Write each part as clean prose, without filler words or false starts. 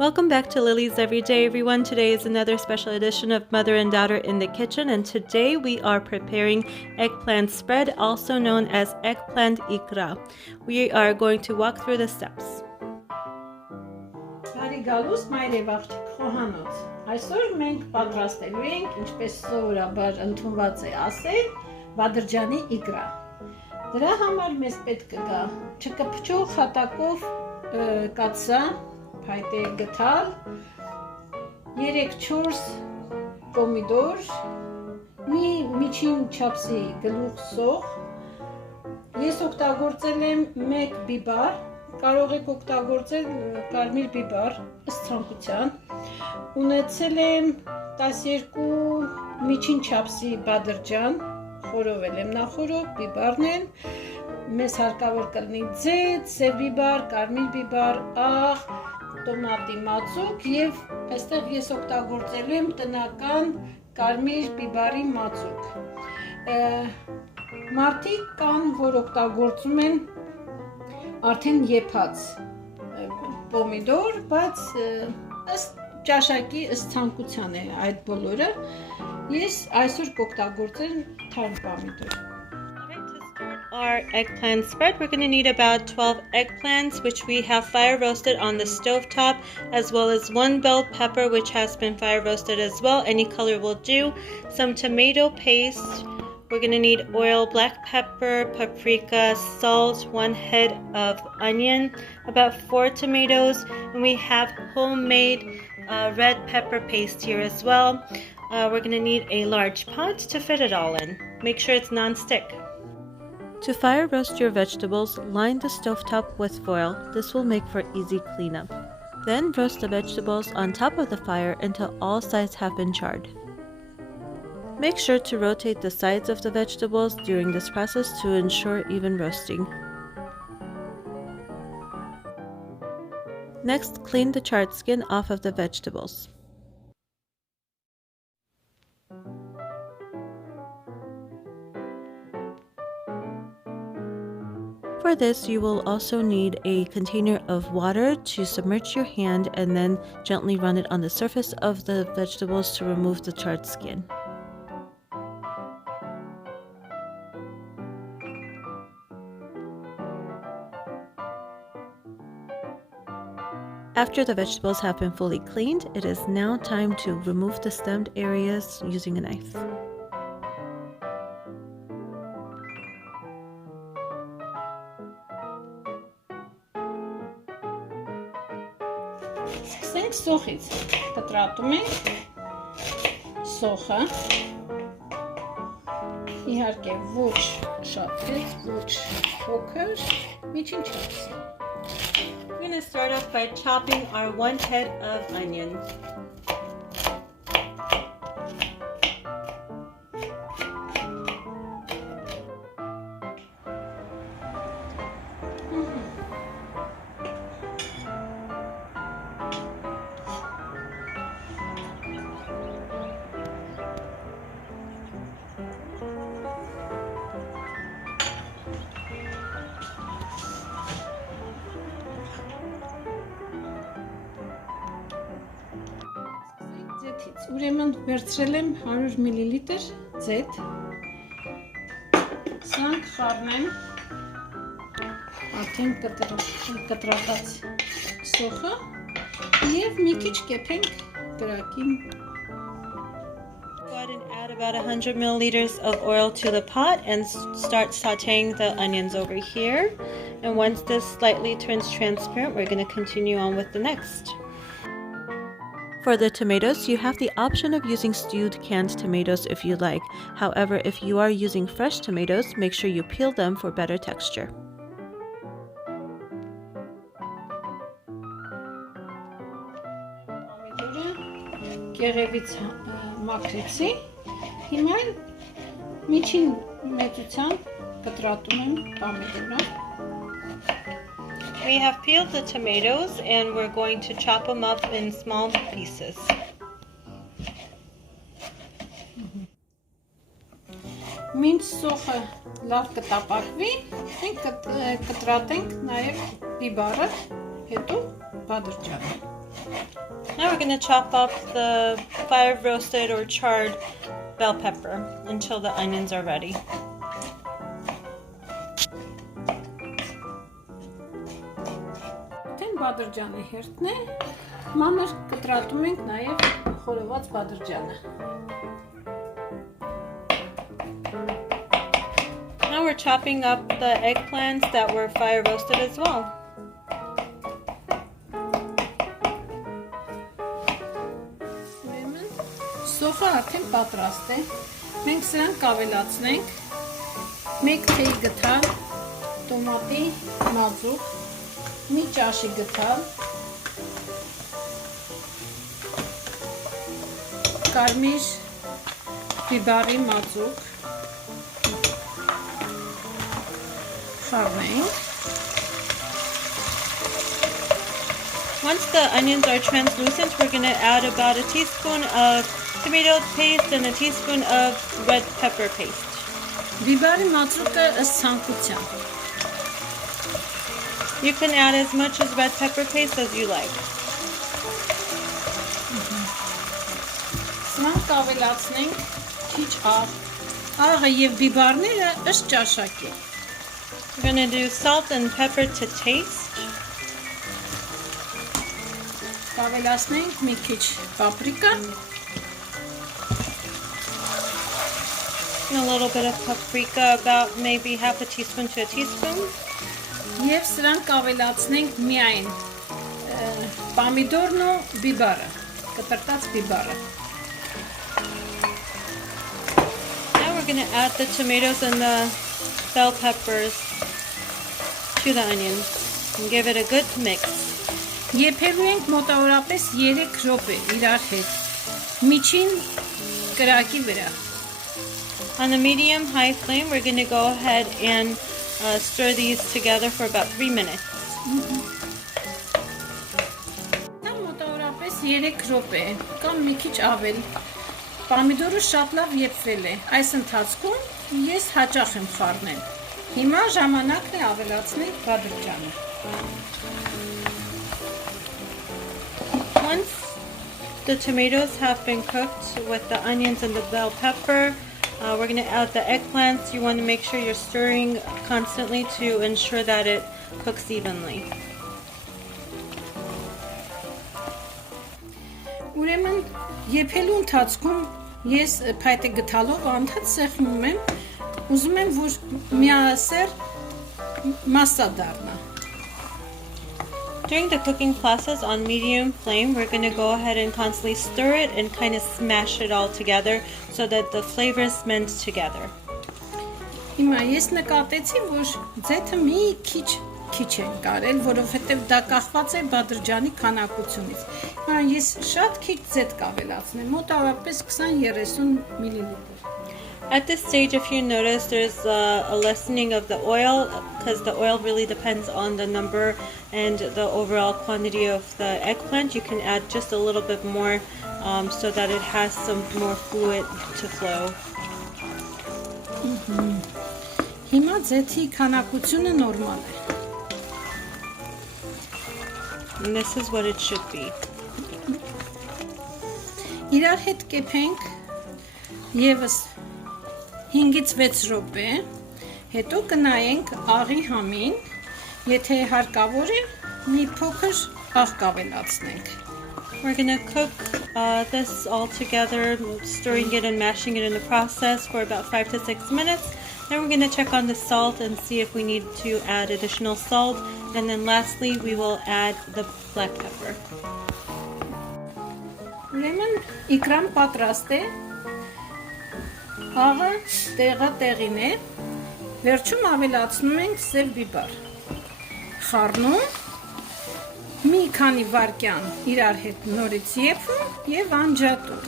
Welcome back to Lily's Everyday, everyone. Today is another special edition of Mother and Daughter in the Kitchen, and today we are preparing eggplant spread, also known as eggplant Ikra. We are going to walk through the steps. Բարի գալուս մայրև աղջիկ խոհանոց։ Այսօր մենք պատրաստելու ենք, ինչպես սովորաբար ընդունված է ասել, բադրջանի իկրա։ Դրա համար մեզ պետք է գա չկպչող հատակով կաթսա, փայտե գթալ, 3-4 պոմիդոր, մի միջին չափսի գլուխ սող։ Ես օգտագործել եմ 1 բիբար, կարող եք օգտագործել կարմիր բիբար ըստ ցանկության։ Ունեցել եմ 12 միջին չափսի բադրջան, խորովել եմ նախորդ, բիբարն են, մեզ հարկավոր կլինի ձեթ, սև բիբար, կարմիր բիբար, աղ, տոմատի մածուկ եւ այստեղ ես օգտագործել եմ տնական կարմիր բիբարի մածուկ։ Մարդիկ կան, որ օգտագործում են արդեն եփած պոմիդոր, բայց ըստ ճաշակի ըստ ցանկության է այդ բոլորը։ Ես այսօր կօգտագործեմ թարմ պոմիդոր։ Our eggplant spread, we're going to need about 12 eggplants, which we have fire roasted on the stove top, as well as 1 bell pepper, which has been fire roasted as well. Any color will do. Some tomato paste. We're going to need oil, black pepper, paprika, salt, 1 head of onion, about 4 tomatoes, and we have homemade red pepper paste here as well. We're going to need a large pot to fit it all in. Make sure it's non-stick. To fire roast your vegetables, line the stovetop with foil. This will make for easy cleanup. Then roast the vegetables on top of the fire until all sides have been charred. Make sure to rotate the sides of the vegetables during this process to ensure even roasting. Next, clean the charred skin off of the vegetables. For this, you will also need a container of water to submerge your hand and then gently run it on the surface of the vegetables to remove the charred skin. After the vegetables have been fully cleaned, it is now time to remove the stemmed areas using a knife. Սկսենք սոխից, կտրատում ենք սոխը, իհարկե ոչ շատ քիչ, ոչ փոքր, միջին չափսի։ We're going to start off by chopping our 1 head of onion. Ուրեմն վերցրել եմ 100 մլ ձեթ, սրանք խառնեմ արդեն կտրատած սոխը և մի քիչ կեփենք կրակին։ Go ahead and add about 100 milliliters of oil to the pot and start sauteing the onions over here. And once this slightly turns transparent, we're going to continue on with the next. For the tomatoes, you have the option of using stewed canned tomatoes if you like. However, if you are using fresh tomatoes, make sure you peel them for better texture. Կեղևից մաքրեցի, հիմա միջին մեծությամբ կտրատում եմ պոմիդորը։ We have peeled the tomatoes and we're going to chop them up in small pieces. Մինչ սոխը լավ կտապակվի, մենք կտրատենք նաև բիբարը, հետո բադրջանը։ Now we're going to chop up the fire roasted or charred bell pepper until the onions are ready. Թեն բադրջանը հերթն է, մանր կտրատում ենք նաև խորոված բադրջանը։ Now we're chopping up the eggplants that were fire roasted as well. Սոխը արդեն պատրաստ է։ Մենք սրան կավելացնենք 1 թեյ գթալ տոմատի մազուկ, մի ճաշի գթալ կարմիր բիբարի մազուկ, խառնենք։ Once the onions are translucent, we're going to add about a teaspoon of tomato paste and a teaspoon of red pepper paste. Բիբարի մազուկը ըստ ցանկության։ You can add as much as red pepper paste as you like. Սրան կավելացնենք քիչ աղ։ Աղը եւ բիբարները ըստ ճաշակի։ We're going to do salt and pepper to taste. Կավելացնենք մի քիչ պապրիկա։ And a little bit of paprika, about maybe half a teaspoon to a teaspoon. Եվ սրան կավելացնենք միայն պամիդորն ու բիբարը, կտրտած բիբարը։ Now we're going to add the tomatoes and the bell peppers to the onions and give it a good mix. Եփելու ենք մոտավորապես 3 րոպե իրար հետ։ Միջին կրակի վրա։ On a medium-high flame, we're going to go ahead and stir these together for about 3 minutes. Դա մոտավորապես 3 րոպե կամ մի քիչ ավել։ Պամիդորը շատ լավ եփվել է։ Այս ընթացքում ես հաճախ եմ խառնել։ Հիմա ժամանակն է ավելացնել բադրջանը։ Once the tomatoes have been cooked with the onions and the bell pepper, we're going to add the eggplants. You want to make sure you're stirring constantly to ensure that it cooks evenly. Ուրեմն եփելու ընթացքում ես փայտե գտալով անդադ սեղմում եմ, ուզում եմ որ միասեր մասսա դառնա։ During the cooking process on medium flame, we're going to go ahead and constantly stir it and kind of smash it all together so that the flavors mend together. Հիմա ես նկատեցի, որ ձեթը մի քիչ են կարել, որովհետև դա կախված է բադրջանի քանակությունից։ Հիմա ես շատ քիչ ձեթ կավելացնեմ, մոտավորապես 20-30 մլ։ At this stage, if you notice, there's a lessening of the oil because the oil really depends on the number and the overall quantity of the eggplant. You can add just a little bit more so that it has some more fluid to flow. Հիմա ձեթի քանակությունը նորմալ է։ And this is what it should be. Իրար հետ կեփենք եւս 5-ից 6 րոպե, հետո կնայենք աղի համին, եթե հարկավոր է, մի փոքր աղ կավելացնենք։ We're going to cook this all together, stirring it and mashing it in the process for about 5 to 6 minutes. Then we're going to check on the salt and see if we need to add additional salt. And then lastly, we will add the black pepper. Ուրեմն իկրան պատրաստ է, աղը տեղին է, վերջում ավելացնում ենք սև բիբար, խառնում, մի քանի վայրկյան իրար հետ նորից եփում և անջատում։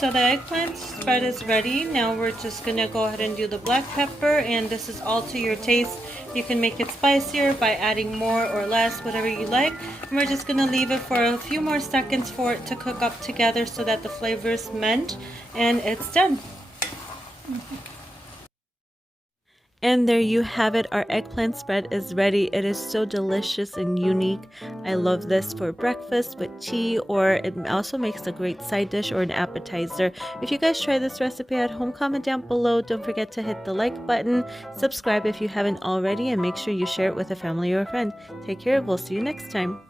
So the eggplant spread is ready. Now we're just going to go ahead and do the black pepper, and this is all to your taste. You can make it spicier by adding more or less, whatever you like. And we're just going to leave it for a few more seconds for it to cook up together so that the flavors mend, and it's done. And there you have it. Our eggplant spread is ready. It is so delicious and unique. I love this for breakfast with tea, or it also makes a great side dish or an appetizer. If you guys try this recipe at home, comment down below. Don't forget to hit the like button, subscribe if you haven't already, and make sure you share it with a family or a friend. Take care. We'll see you next time.